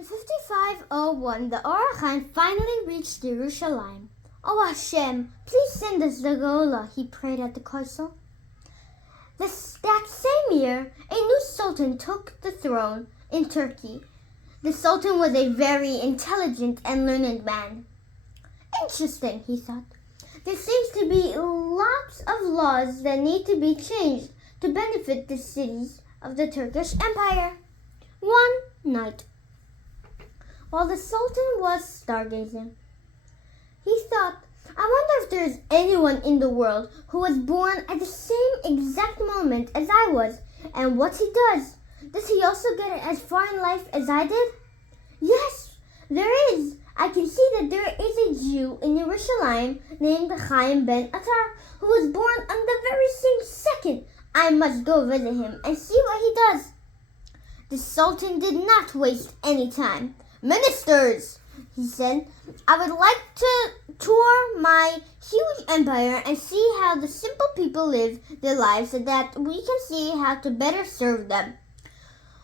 In 5501, the hachim finally reached Jerusalem. "Oh Hashem, please send us the Gola," he prayed at the castle. That same year, a new sultan took the throne in Turkey. The sultan was a very intelligent and learned man. "Interesting," he thought. "There seems to be lots of laws that need to be changed to benefit the cities of the Turkish Empire." One night, while the sultan was stargazing, he thought, "I wonder if there is anyone in the world who was born at the same exact moment as I was, and what he does. Does he also get as far in life as I did? Yes, there is. I can see that there is a Jew in Jerusalem named Chaim ben Attar who was born on the very same second. I must go visit him and see what he does." The sultan did not waste any time. "Ministers," he said, "I would like to tour my huge empire and see how the simple people live their lives so that we can see how to better serve them.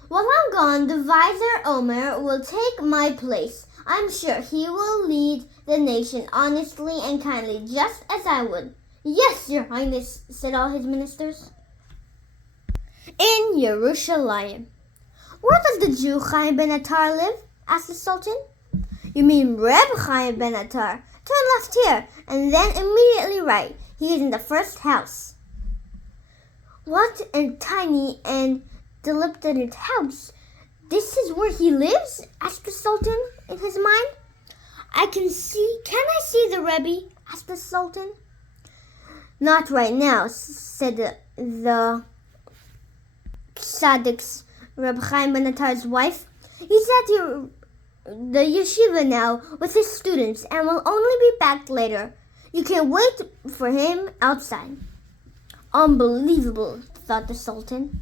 While I'm gone, the Vizier Omer will take my place. I'm sure he will lead the nation honestly and kindly, just as I would." "Yes, Your Highness," said all his ministers. In Jerusalem. "Where does the Jew Chaim ben Attar live?" asked the sultan. "You mean Reb Chaim ben Attar? Turn left here, and then immediately right. He is in the first house." "What a tiny and dilapidated house! This is where he lives?" asked the sultan in his mind. Can I see the Rebbe?" asked the sultan. "Not right now," said the Tzaddik's Reb Chaim ben Attar's wife. "He's at the yeshiva now with his students and will only be back later. You can wait for him outside." "Unbelievable," thought the sultan.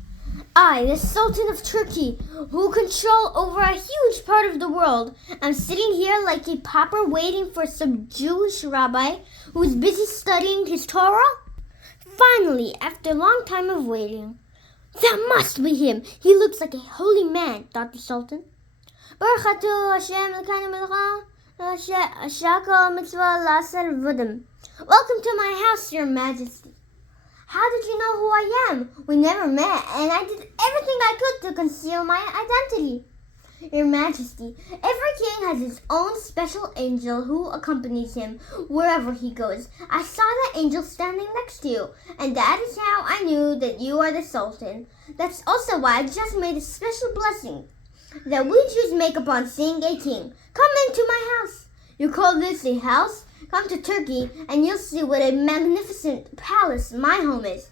"I, the Sultan of Turkey, who control over a huge part of the world, am sitting here like a pauper waiting for some Jewish rabbi who is busy studying his Torah?" Finally, after a long time of waiting, "That must be him. He looks like a holy man," thought the sultan. "Baruch atah Hashem l'kayim melcha shakal mitzvah laser v'dem." "Welcome to my house, Your Majesty." "How did you know who I am? We never met, and I did everything I could to conceal my identity." "Your Majesty, every king has his own special angel who accompanies him wherever he goes. I saw that angel standing next to you, and that is how I knew that you are the sultan. That's also why I just made a special blessing that we Jews make upon seeing a king. Come into my house." "You call this a house? Come to Turkey, and you'll see what a magnificent palace my home is.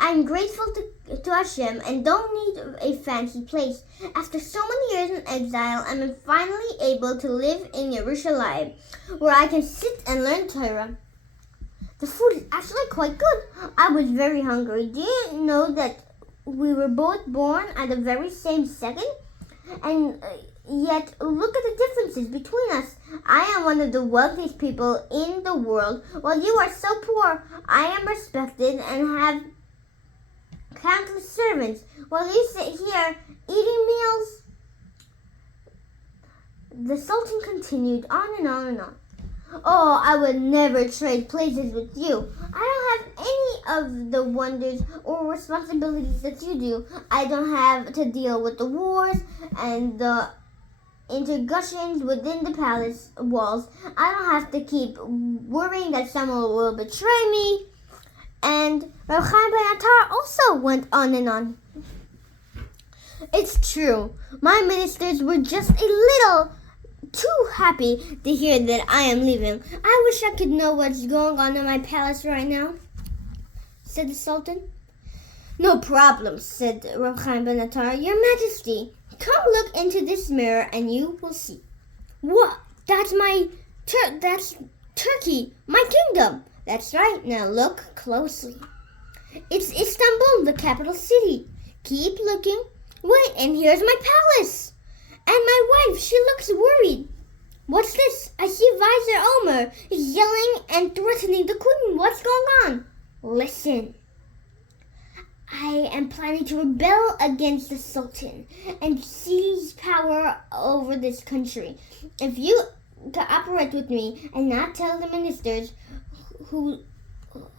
I'm grateful to Hashem and don't need a fancy place. After so many years in exile, I'm finally able to live in Jerusalem, where I can sit and learn Torah. The food is actually quite good. I was very hungry. Do you know that we were both born at the very same second? And yet, look at the differences between us. I am one of the wealthiest people in the world, while you are so poor. I am respected and have countless servants, while you sit here eating meals." The sultan continued on and on and on. "Oh, I would never trade places with you. I don't have any of the wonders or responsibilities that you do. I don't have to deal with the wars and the interruptions within the palace walls. I don't have to keep worrying that someone will betray me." And Reb Chaim ben Attar also went on and on. "It's true. My ministers were just a little too happy to hear that I am leaving. I wish I could know what's going on in my palace right now," said the sultan. "No problem," said Reb Chaim ben Attar. "Your Majesty, come look into this mirror and you will see." "What? That's Turkey, my kingdom." "That's right. Now look closely. It's Istanbul, the capital city. Keep looking. Wait, and here's my palace. And my wife, she looks worried. What's this? I see Vizier Omer is yelling and threatening the queen. What's going on?" "Listen. I am planning to rebel against the sultan and seize power power over this country. If you cooperate with me and not tell the ministers who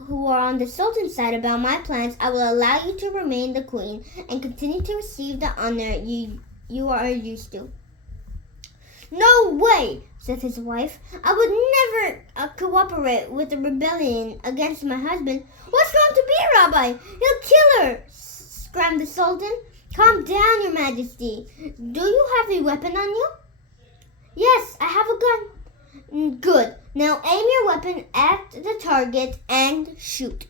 are on the Sultan's side about my plans, I will allow you to remain the queen and continue to receive the honor you are used to." "No way," said his wife. "I would never cooperate with a rebellion against my husband." "What's going to be, Rabbi? He'll kill her," screamed the Sultan. "Calm down, Your Majesty. Do you have a weapon on you?" "Yes, I have a gun." "Good. Now aim your weapon at the target and shoot."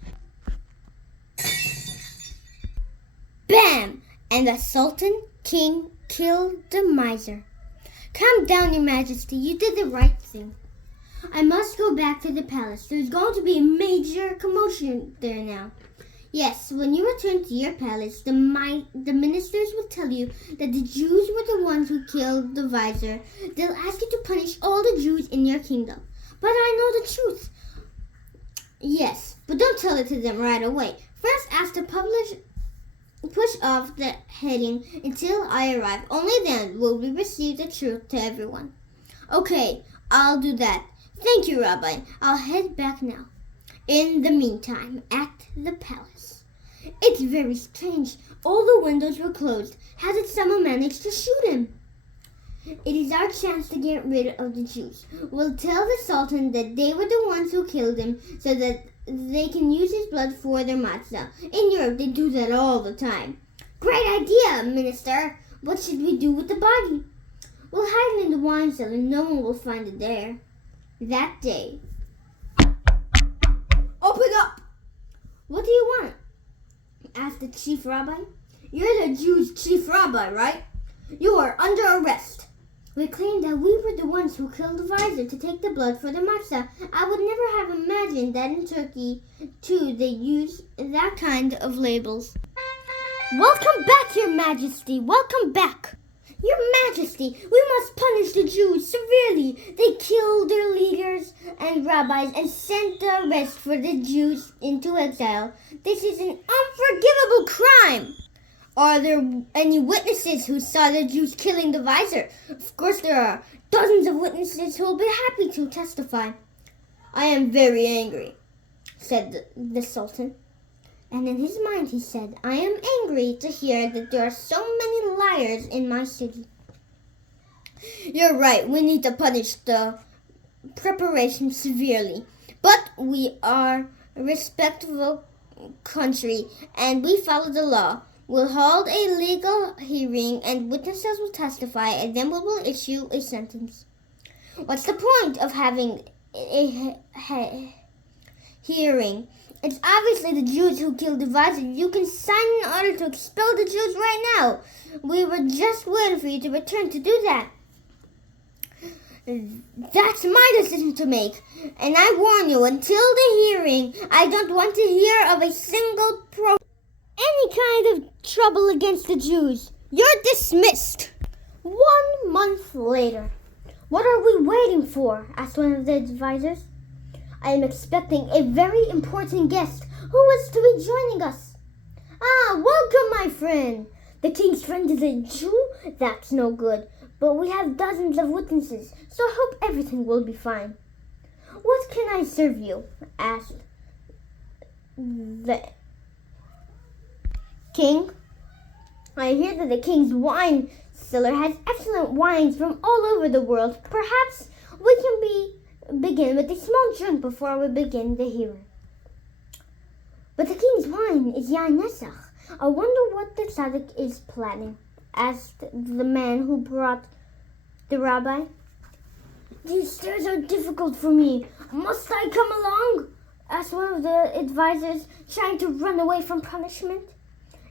Bam! And the Sultan King killed the miser. "Calm down, Your Majesty. You did the right thing. I must go back to the palace. There's going to be a major commotion there now." "Yes, when you return to your palace, the ministers will tell you that the Jews were the ones who killed the vizier. They'll ask you to punish all the Jews in your kingdom." "But I know the truth." "Yes, but don't tell it to them right away. First ask to push off the heading until I arrive. Only then will we receive the truth to everyone." "Okay, I'll do that. Thank you, Rabbi. I'll head back now." In the meantime, at the palace. "It's very strange. All the windows were closed. How did someone manage to shoot him?" "It is our chance to get rid of the Jews. We'll tell the Sultan that they were the ones who killed him so that they can use his blood for their matzah. In Europe, they do that all the time." "Great idea, Minister. What should we do with the body?" "We'll hide it in the wine cellar. No one will find it there." That day. "Open up!" "What do you want?" asked the chief rabbi. "You're the Jews' chief rabbi, right? You are under arrest." "We claim that we were the ones who killed the vizier to take the blood for the matzah. I would never have imagined that in Turkey, too, they use that kind of labels." "Welcome back, Your Majesty. Welcome back." "Your Majesty, we must punish the Jews severely. They killed their leaders and rabbis and sent the rest for the Jews into exile. This is an unforgivable crime." "Are there any witnesses who saw the Jews killing the vizier?" "Of course there are. Dozens of witnesses who will be happy to testify." "I am very angry," said the Sultan. And in his mind he said, "I am angry to hear that there are so many liars in my city." "You're right. We need to punish the preparation severely. But we are a respectable country and we follow the law. We'll hold a legal hearing and witnesses will testify and then we will issue a sentence." "What's the point of having a hearing? It's obviously the Jews who killed the vizier. You can sign an order to expel the Jews right now. We were just waiting for you to return to do that." "That's my decision to make. And I warn you, until the hearing, I don't want to hear of a single any kind of trouble against the Jews. You're dismissed." 1 month later. "What are we waiting for?" asked one of the advisors. "I am expecting a very important guest who is to be joining us." "Ah, welcome, my friend." "The king's friend is a Jew? That's no good. But we have dozens of witnesses, so I hope everything will be fine." "What can I serve you?" asked the king. "I hear that the king's wine cellar has excellent wines from all over the world. Perhaps we can begin with a small drink before we begin the hearing." "But the king's wine is Yain Nesach. I wonder what the tzaddik is planning," asked the man who brought the rabbi. "These stairs are difficult for me. Must I come along?" asked one of the advisors, trying to run away from punishment.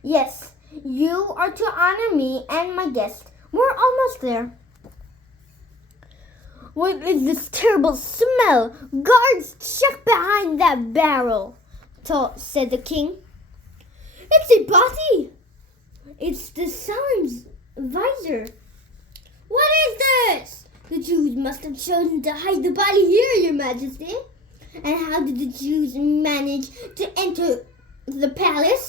"Yes, you are to honor me and my guest. We're almost there." "What is this terrible smell? Guards, check behind that barrel," said the king. "It's a body. It's the Salim's visor." "What is this?" "The Jews must have chosen to hide the body here, Your Majesty." "And how did the Jews manage to enter the palace?"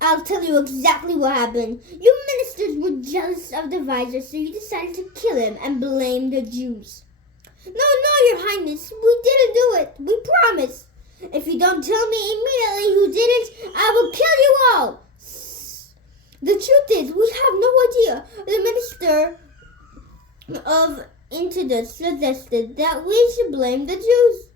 I'll tell you exactly what happened. You ministers were jealous of the vizier, so you decided to kill him and blame the Jews. No, Your Highness, we didn't do it. We promise. If you don't tell me immediately who did it, I will kill you all. The truth is, we have no idea. The minister of Interdus suggested that we should blame the Jews.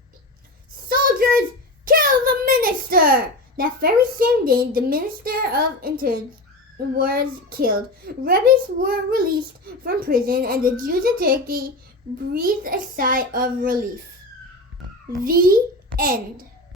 Soldiers, kill the minister! That very same day, the minister of Interdus was killed. Rabbis were released from prison, and the Jews in Turkey breathed a sigh of relief. The end.